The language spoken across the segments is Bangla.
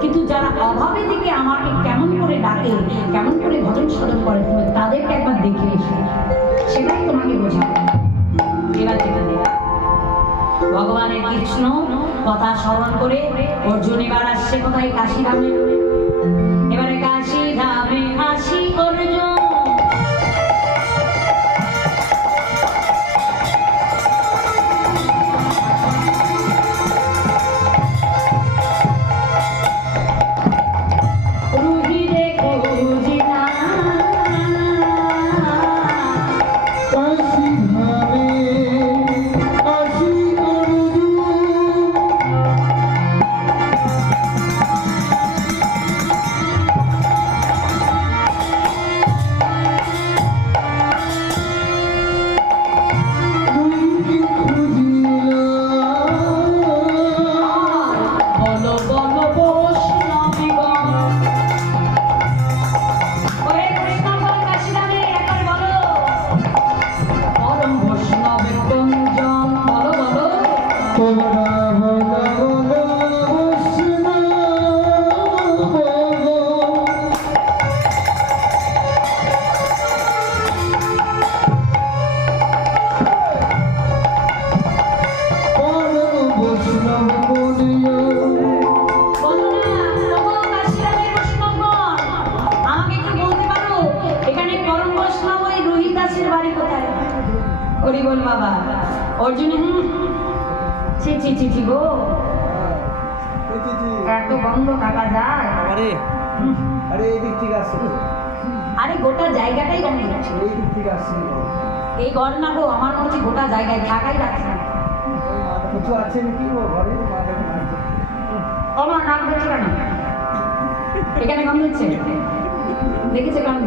কিন্তু যারা অভাবে থেকে আমাকে কেমন করে ডাকে, কেমন করে ভজন সাধন করে, তাদেরকে একবার দেখে এসো, সেটাই তোমাকে বোঝাবো। এবার ভগবানের কৃষ্ণ কথা স্মরণ করে অর্জুন এবার আসছে কোথায়? কাশীধামে। এবারে কাশীধামে আসি অর্জুন, অর্জুন গো এত গন্ধ কাটা যায়। আরে এই দিক থেকে আসছে, আরে গোটা জায়গাটাই গন্ধ হচ্ছে। এই দিক থেকে আসছে, এই ঘর না গো, আমার মনে হচ্ছে গোটা জায়গায় থাকাই রাখছে না। কিছু আছে নাকি ঘরে? আমার নাক ধরছে কেন? এখানে গন্ধ হচ্ছে, দেখেছে গন্ধ?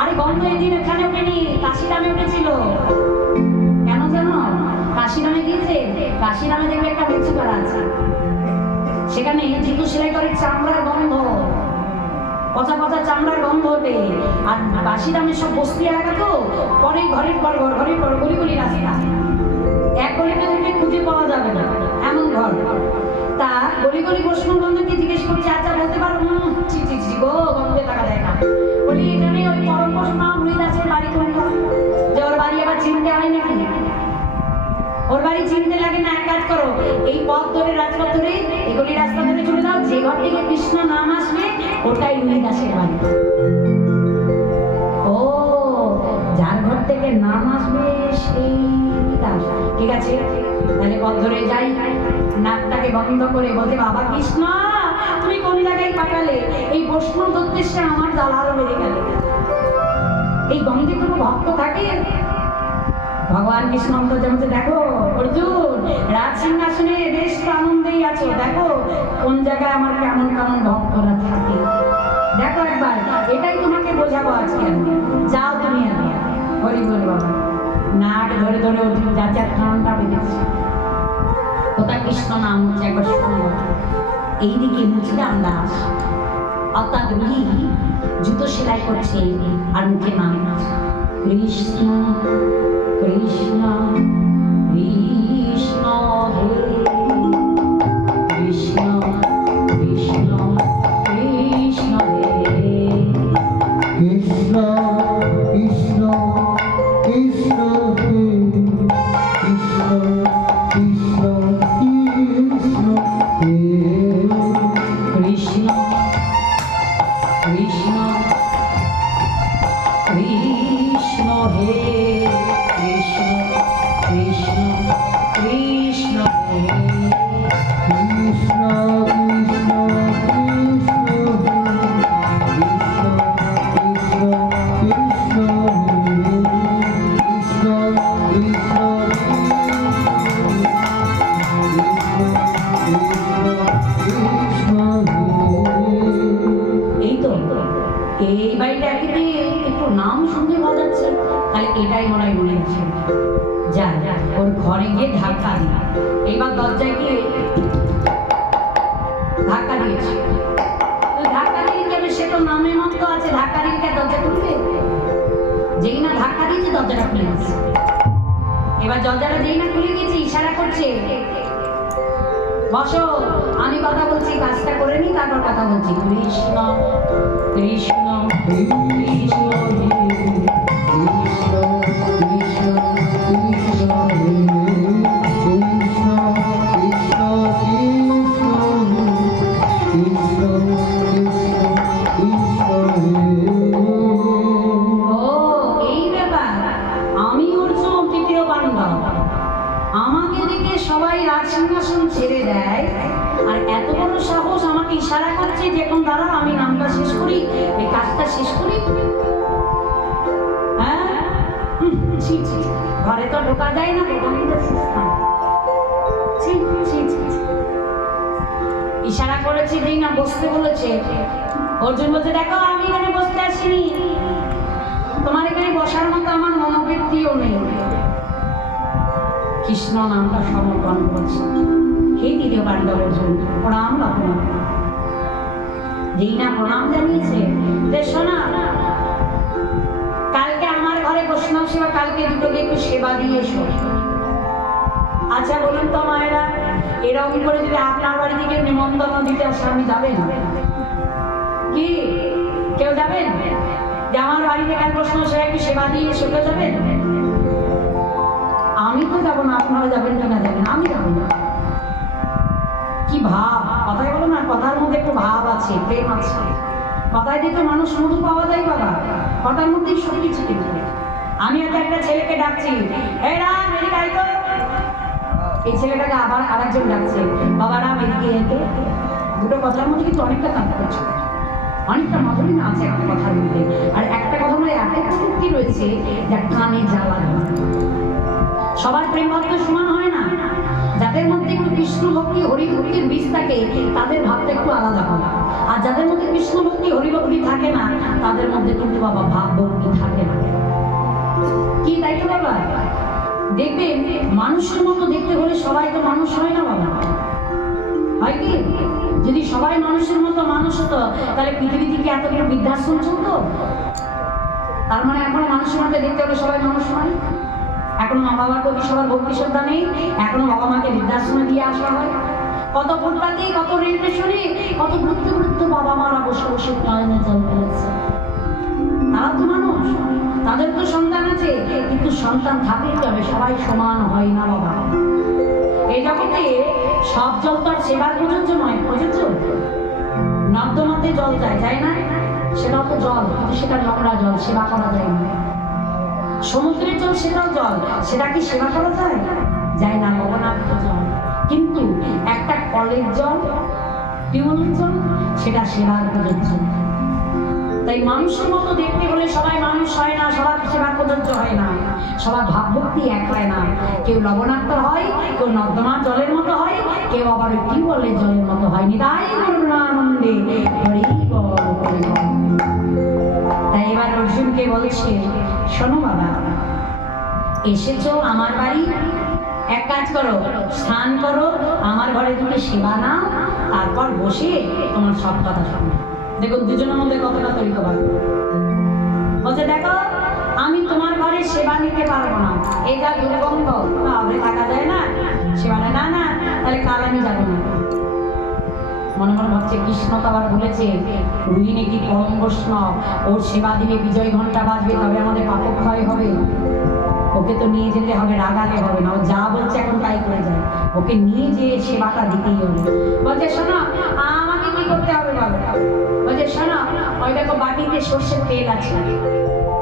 আরে গন্ধ এদিন এখানে ওঠেনি, কাশীধামে উঠেছিল। কেন জানো? কাশীধামে গিয়েছে, কাশীধামে দেখবে একটা মৃত্যুপাড়া আছে, সেখানে জুতো সেলাই করে চামড়ার গন্ধ, পচা পচা চামড়ার গন্ধ ওঠে। আর কাশীধামে সব বস্তি এলাকা তো, পরে ঘরের পর ঘর, ঘরের পর গলি গলি রাস্তা, এক গলিতে থেকে খুঁজে পাওয়া যাবে না এমন ঘর। তা গলি গলি বৈষ্ণব বন্ধুকে জিজ্ঞেস করছে, আচ্ছা বলতে পারো? ছি ছি ছি গো, গন্ধে টাকা দেয় না। বলি এখানে ওই পরম বৈষ্ণব হরিদাসের বাড়ি কোনটা? যে ওর বাড়ি আবার চিনতে হয় নাকি? ওর বাড়ি চিনতে লাগে না, এক কাজ করো, এই পথ ধরে রাজপথ ধরে এগুলি রাস্তা ধরে চলে যাও, যে ঘর থেকে কৃষ্ণ নাম আসবে ওটাই হরিদাসের বাড়ি। ও, যার ঘর থেকে নাম আসবে সেই দাস। ঠিক আছে, তাহলে পথ ধরে যাই, নাকটাকে বন্ধ করে বলতে, বাবা কৃষ্ণ তুমি কোন জায়গায় পাঠালে? এই বৈষ্ণব উদ্দেশ্যে আমার জ্বালাও বেড়ে গেল, এই গন্ধে কোনো ভক্ত থাকে? ভগবান কৃষ্ণ অন্তর্যামীতে, দেখো অর্জুন, রাজ সিংহাসনে বেশ তো আনন্দেই আছো, দেখো কোন জায়গায় আমার কেমন কেমন ভক্তরা থাকে, দেখো একবার, এটাই তোমাকে বোঝাবো আজকে আমি। যাও তুমি, আমি হরি বল বাবা। নাক ধরে ধরে অর্জুন যাচ্ছে, আর ঠান্ডা বেঁধেছে, কোথায় কৃষ্ণ নাম হচ্ছে একবার শুনবো। এইদিকে মুচিরাম দাস অর্থাৎ রুহি জুতো সেলাই করছে আর মুখে নাম কৃষ্ণ কৃষ্ণ কৃষ্ণ হে কৃষ্ণ কৃষ্ণ কৃষ্ণ হে কৃষ্ণ কৃষ্ণ কৃষ্ণ হে কৃষ্ণ কৃষ্ণ কৃষ্ণ হে কৃষ্ণ কৃষ্ণ কৃষ্ণ হে কৃষ্ণ কৃষ্ণ কৃষ্ণ হে কৃষ্ণ কৃষ্ণ কৃষ্ণ এই তো এই বাড়িটা একেতে একটু নাম শুনতে পাওয়া যাচ্ছে, তাহলে এটাই মনে হয় মনে হচ্ছে। যা ওর ঘরে গিয়ে ধাক্কা দিই, এবার দরজায় গিয়ে ধাক্কা দিয়েছে, ধাক্কা দিয়ে যাবে, সে তো নামে মন্ত্র আছে, ধাক্কা দিয়ে দরজা খুলবে? যেই না ধাক্কা দিয়েছে দরজাটা খুলে গেছে। এবার দরজাটা যেই না খুলে গেছে, ইশারা করছে, বসো আমি কথা বলছি, কাজটা করে নি, বলছি কৃষ্ণ কৃষ্ণ কৃষ্ণ হে কৃষ্ণ কৃষ্ণ কৃষ্ণ হে কৃষ্ণ কৃষ্ণ কৃষ্ণ কৃষ্ণ কৃষ্ণ কৃষ্ণ হে ও এই ব্যাপার। আমি অর্জুন তৃতীয় পাণ্ডব, আমাকে দেখে সবাই রাজসিংহাসন ছেড়ে দেয়, আর এত বড় সাহস আমাকে ইশারা করছে যে এখন দাঁড়া আমি নামটা শেষ করি, এই কাজটা শেষ করি। হ্যাঁ ছি ছি, ঘরে তো ঢোকা যায় না, ভগবানের সিস্টেম। ছি ছি ছি ছি। ইশারা করেছে যেই না বসতে বলেছে, অর্জুন বলছে দেখো আমি এখানে বসতে আসিনি, তোমার এখানে বসার মতো আমার মনোবৃত্তিও নেই। কৃষ্ণ নামটা সমর্পণ করছে। হে তৃতীয় পাণ্ডব অর্জুন, প্রণাম আপনার। যেই না প্রণাম জানিয়েছে যে শোনা, কালকে আমার ঘরে বৈষ্ণব সেবা, কালকে দুটোকে একটু সেবা দিয়ে এসো। আচ্ছা বলুন তো মায়েরা, এরকম করে যদি আপনার বাড়ি থেকে নিমন্ত্রণ দিতে আসে আমি যাবেন কি? কেউ যাবেন যে আমার বাড়িতে কাল বৈষ্ণব সেবা একটু সেবা দিয়ে এসো? কেউ যাবেন? আমি তো যাবো না, আপনারা যাবেন কিনা যাবেন, আমি যাবো না। কি ভাব, কথায় বলো না, কথার মধ্যে একটু ভাব আছে, প্রেম আছে। কথায় দিয়ে তো মানুষ মধু পাওয়া যায় বাবা, কথার মধ্যেই সব কিছু কিন্তু। আমি একটা ছেলেকে ডাকছি, এই রাম এদিকে আয় তো। এই ছেলেটাকে আবার আরেকজন ডাকছে, বাবা রাম এদিকে আয় তো। দুটো কথার মধ্যে কিন্তু অনেকটা তাৎপর্য, অনেকটা মাধুরী আছে একটা কথার মধ্যে। আর একটা কথা মধ্যে এত শক্তি রয়েছে যা কানে জ্বালা ধরে। সবার প্রেম ভক্ত সমান হয় না, যাদের মধ্যে একটু কৃষ্ণ ভক্তি হরিভক্তির বীজ থাকে তাদের ভাবটা একটু আলাদা হয়, আর যাদের মধ্যে কৃষ্ণ ভক্তি হরিভক্তি থাকে না তাদের মধ্যে কিন্তু বাবা ভাব ভক্তি থাকে না। কি তাই তো বাবা? দেখবেন মানুষের মতো দেখতে হলে সবাই তো মানুষ হয় না বাবা, হয় কি? যদি সবাই মানুষের মতো মানুষ হতো তাহলে পৃথিবী থেকে এতগুলো বৃদ্ধাশ্রম চলতো? তার মানে এখনো মানুষের মধ্যে দেখতে হলে সবাই মানুষ নয়। এখনো মা বাবার প্রতি সবার ভক্তি শ্রদ্ধা নেই, এখনো বাবা মাকে বৃদ্ধাশ্রমে দিয়ে আসা হয়। কত ফুটপাতে, কত রেল স্টেশনে, কত বৃদ্ধ বৃদ্ধ বাবা মারা বসে বসে প্রাণে জল ফেলেছে। তারা তো মানুষ, তাদের তো সন্তান আছে, কিন্তু সন্তান থাকলে তবে সবাই সমান হয় না বাবা। এই জগতে সব জল তো আর সেবার প্রযোজ্য নয়, প্রযোজ্য? নর্দমাতে জল যায়, যায় না? সেটাও তো জল, কিন্তু সেটা নোংরা জল, সেবা করা যায় না। সমুদ্রের জল সেটাও জল, সেটা কি সেবা করা যায়? যায় না, লবণাক্ত জল। কিন্তু একটা কলের জল, টিউবওয়েলের জল, সেটা সেবার প্রযোজ্য। তাই মানুষের মতো দেখতে হলে সবাই মানুষ হয় না, সবার সেবার প্রযোজ্য হয় না, সবার ভাবভক্তি এক হয় না। কেউ লবণাক্ত হয়, কেউ নর্দমার জলের মতো হয়, কেউ আবার ওই টিউবওয়েলের জলের মতো হয়। নিতাই করুণানন্দে হরি বল হরি বল। তাই এবার অর্জুনকে বলছে, শোনো বাবা, এসেছো আমার বাড়ি, এক কাজ করো, স্নান করো, আমার ঘরে তুমি সেবা নাও, তারপর বসে তোমার সব কথা শোনো। দেখুন দুজনের মধ্যে কতটা তৈরি হবে। বলছে দেখো আমি তোমার ঘরে সেবা নিতে পারবো না, এই যা দুর্গন্ধ, ঘরে থাকা যায় না, সেবা না না, তাহলে কাল আমি যাবো না। মনে মনে ভাবছে কৃষ্ণ তো আবার বলেছে রুহি নাকি পরম বৈষ্ণব, ওর সেবা দিলে বিজয় ঘন্টা বাজবে, তবে আমাদের পাপক্ষয় হবে। ওকে তো নিয়ে যেতে হবে, রাগালে হবে না, ও যা বলছে এখন তাই করে যায়, ওকে নিয়ে যে সেবাটা দিতেই হবে। বলছে শোনো আমাকে কি করতে হবে বলো? বলছে শোনো, ওই দেখো বাটিতে সর্ষের তেল আছে,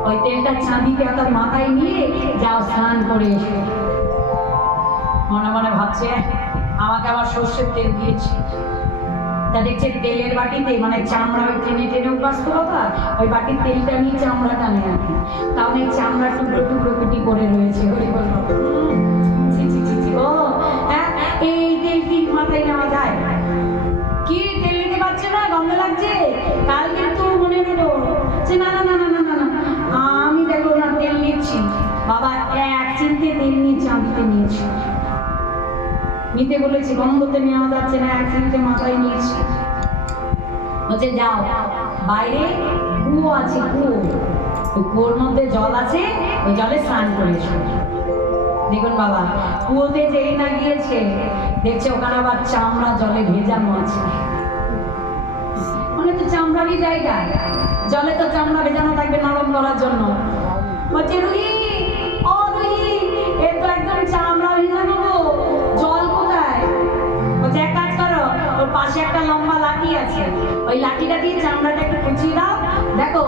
ওই তেলটা চাঁদিতে অর্থাৎ মাথায় নিয়ে যাও স্নান করে এসো। মনে মনে ভাবছে আমাকে আবার সর্ষের তেল দিয়েছে, তা দেখছে তেলের বাটিতে মানে চামড়া টেনে টেনে অভ্যাস করা, ওই বাটির তেলটা নিয়ে চামড়াটা নেই আর কি, তাহলে চামড়া টুকরো টুকরো কুটি করে রয়েছে। হরি বল। ও হ্যাঁ, এই তেল কি মাথায় নেওয়া যায়? কি তেল নিতে পারছে না, গন্ধ লাগছে, কাল কিন্তু মনে হলো যে না না না না না না না, আমি দেখো না তেল নিচ্ছি বাবা, এক চিনতে তেল নিয়ে চাঁদিতে নিয়েছি, নিতে বলেছি, গন্ধতে নেওয়া যাচ্ছে না, এক চিনতে মাথায় নিয়েছি। বলছে যাও বাইরে কুয়ো আছে, কুয়ো, ওই কুয়োর মধ্যে জল আছে, ওই জলে স্নান করে এসো। দেখুন বাবা, কুয়োতে যেই না গিয়েছে দেখছে ওখানে আবার চামড়া জলে ভেজানো আছে। ওই জায়গায় জলে তো চামড়া ভেজানো থাকবে নরম করার জন্য। বলছে রুহি, ও রুহি, এ তো একদম চামড়া ভেজানো গো, জল কোথায়? বলছে এক কাজ করো, ওর পাশে একটা লম্বা লাঠি আছে, ওই লাঠিটা দিয়ে চামড়াটা একটু কুচিয়ে দাও, দেখো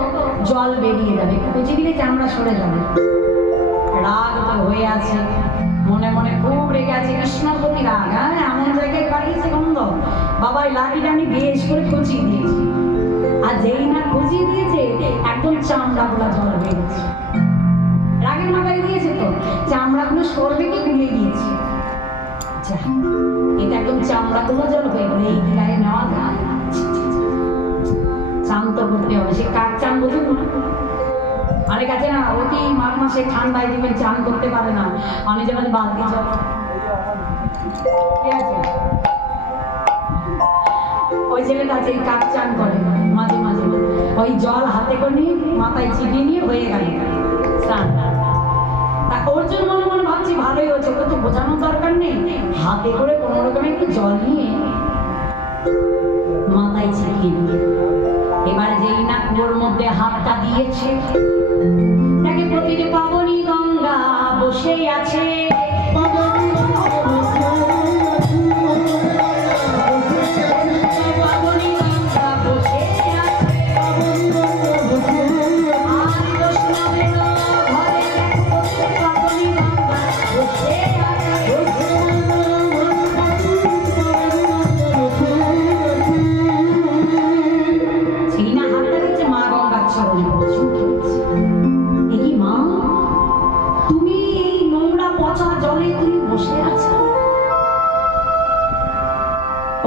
জল বেরিয়ে যাবে, একটু কুচিয়ে দিলে চামড়া সরে যাবে। রাগ তো হয়ে আছে, মনে মনে খুব রেগে আছে, কৃষ্ণর প্রতি রাগ। হ্যাঁ, এমন জায়গায় পাঠিয়েছে গন্ধ, বাবা ওই লাঠিটা আমি বেশ করে কুচিয়ে দিয়েছি, আর যেই না কুচিয়ে দিয়েছে একদম চামড়া গুলা জল বেরিয়েছে। রাগের মাথায় দিয়েছে তো, চামড়াগুলো সরবে কি গুলিয়ে দিয়েছে। আচ্ছা, এটা একদম চামড়াগুলো জল হয়ে গেলে এই গায়ে নেওয়া যায়? শান্ত করতে হবে। সে কার চান বুঝুন না, অনেক আছে না অতি মাঘ মাসে ঠান্ডায় দিবেন চান করতে পারে না, অনেক যেমন বালতি জল কে আছে, ওই ছেলেটা আছে কাক চান করে মাঝে মাঝে, ওই জল হাতে করে নিয়ে মাথায় ছিটিয়ে নিয়ে হয়ে গেল স্নান। তা ওর জন্য মনে মনে ভাবছি ভালোই হচ্ছে, ওকে তো বোঝানোর দরকার নেই, হাতে করে কোনো রকমের একটু জল নিয়ে মাথায় ছিটিয়ে নিয়ে এবার যেই না কুয়োর মধ্যে হাতটা দিয়েছে, তাকে প্রতিটি পাবনী গঙ্গা বসে আছে।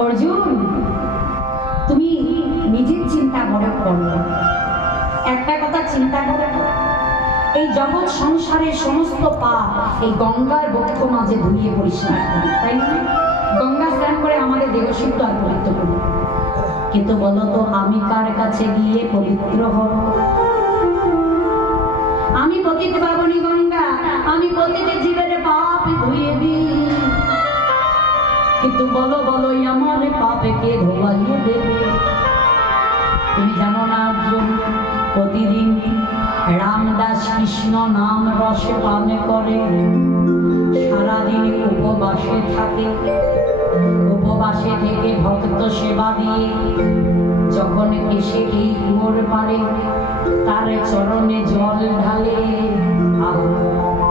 অর্জুন, তুমি নিজের চিন্তা বড় করো, একটা কথা চিন্তা করো, এই জগৎ সংসারের সমস্ত পাপ এই গঙ্গার বক্ষ মাঝে ধুইয়ে পরিষ্কার করি, তাই না? গঙ্গা স্নান করে আমাদের দেহ শুদ্ধ আর পবিত্র করি, কিন্তু বলো তো আমি কার কাছে গিয়ে পবিত্র হব? আমি পতিত পাবনী গঙ্গা, আমি প্রতিটি জীবের পাপ ধুইয়ে দিই, কিন্তু বলো বলো আমার পাপে কে ধোয়াইয়ে দেবে? তুমি জানো না অর্জুন, প্রতিদিন রামদাস কৃষ্ণ নাম রসে পান করে, সারাদিন উপবাসে থাকে, উপবাসে থেকে ভক্ত সেবা দিয়ে যখন এসে এই কুয়োর পারে তার চরণে জল ঢালে,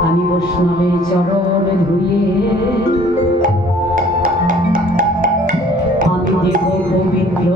আমি বৈষ্ণবের চরণ ধুয়ে আমি দেব পবিত্র।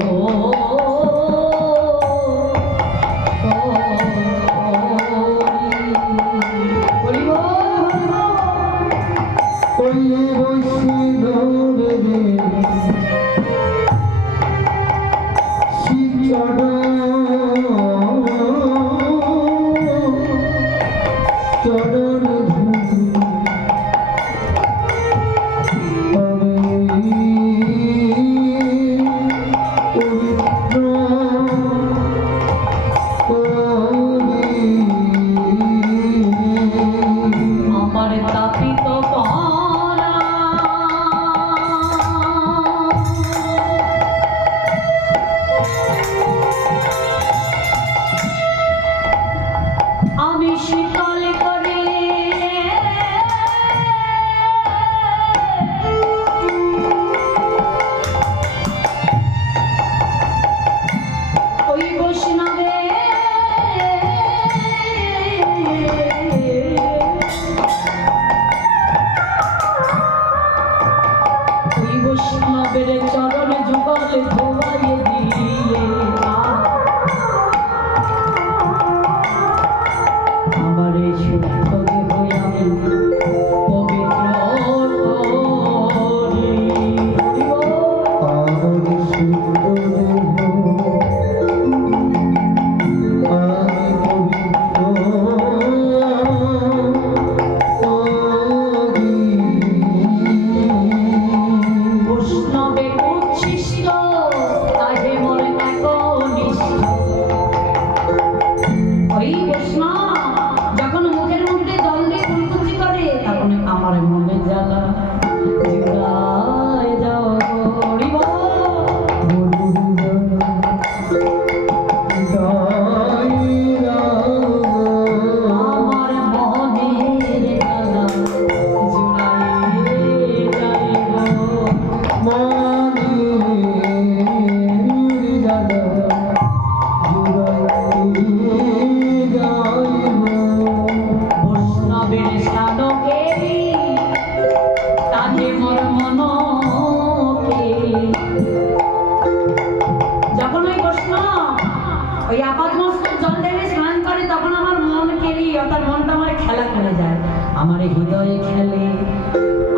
ওই আপাত মস্তক জল দেবে স্নান করে, তখন আমার মন খেলি, অর্থাৎ মনটা আমার খেলা করে যায়, আমার হৃদয়ে খেলে,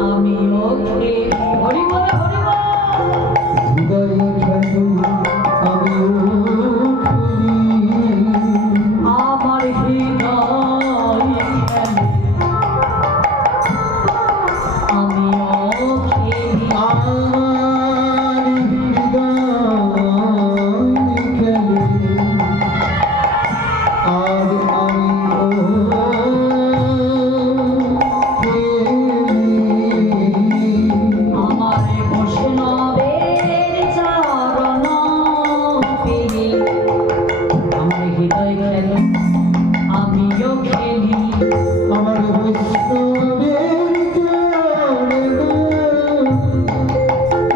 আমিও খেলি। হরি বলে হরি বল। হৃদয়ে খেলে আমিও খেলি। আমার হৃদয়ে খেলে, আমিও খেলি। আমার হৃদয়ে খেলে আর আমিও খেলি। আমার বৈষ্ণবের চরণ পেলে, আমার হৃদয় খেলে, আমিও খেলি। আমার বৈষ্ণবের চরণে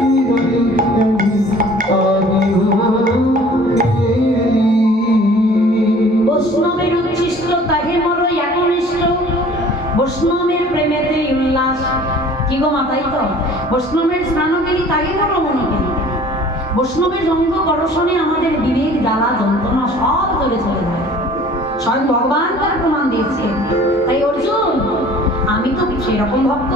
হৃদয়ে খেলি আমিও খেলি। বৈষ্ণবের উচ্ছিষ্ট তাহে মরই একনিষ্ঠ, বৈষ্ণবের প্রেমেতে উল্লাস। কি গো মা, তাই তো? বৈষ্ণবের স্নান গেলি তাহে মর মন গেলি। বৈষ্ণবের রঙ্গ দর্শনে আমাদের বিবেক জ্বালা যন্ত্রণা সব চলে চলে যায়। স্বয়ং ভগবান তার প্রমাণ দিয়েছে। তাই অর্জুন, আমি তো সেরকম ভক্ত